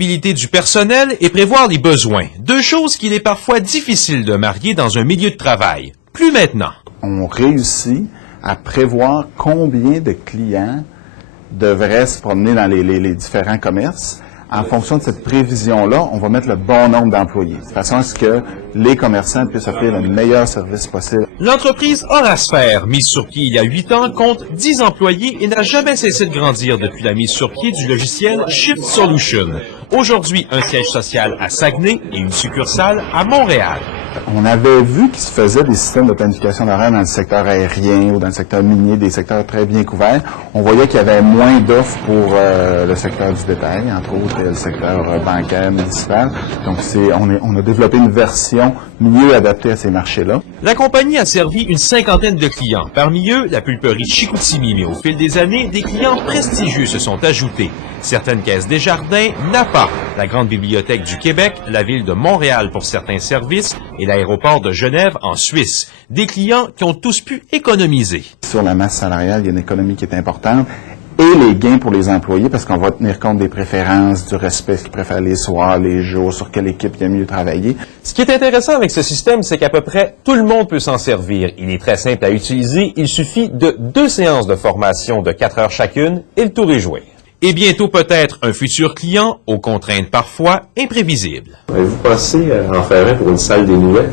Disponibilité du personnel et prévoir les besoins, deux choses qu'il est parfois difficile de marier dans un milieu de travail. Plus maintenant. On réussit à prévoir combien de clients devraient se promener dans les différents commerces. En fonction de cette prévision-là, on va mettre le bon nombre d'employés, de façon à ce que les commerçants puissent offrir le meilleur service possible. L'entreprise Horasphère, mise sur pied il y a 8 ans, compte 10 employés et n'a jamais cessé de grandir depuis la mise sur pied du logiciel Shift Solution. Aujourd'hui, un siège social à Saguenay et une succursale à Montréal. On avait vu qu'il se faisait des systèmes de planification d'horaire dans le secteur aérien ou dans le secteur minier, des secteurs très bien couverts. On voyait qu'il y avait moins d'offres pour le secteur du détail, entre autres le secteur bancaire, municipal. Donc on a développé une version mieux adaptée à ces marchés-là. La compagnie a servi une cinquantaine de clients, parmi eux la pulperie Chicoutimi, mais au fil des années, des clients prestigieux se sont ajoutés. Certaines caisses Desjardins, Napa, la Grande Bibliothèque du Québec, la Ville de Montréal pour certains services et l'aéroport de Genève en Suisse. Des clients qui ont tous pu économiser. Sur la masse salariale, il y a une économie qui est importante et les gains pour les employés parce qu'on va tenir compte des préférences, du respect, ce qu'ils préfèrent les soirs, les jours, sur quelle équipe il y a mieux travailler. Ce qui est intéressant avec ce système, c'est qu'à peu près tout le monde peut s'en servir. Il est très simple à utiliser. Il suffit de 2 séances de formation de 4 heures chacune et le tour est joué. Et bientôt peut-être un futur client aux contraintes parfois imprévisibles. Avez-vous pensé en faire un pour une salle des nouvelles?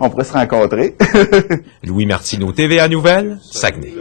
On pourrait se rencontrer. Louis Martineau, TVA Nouvelles, Saguenay.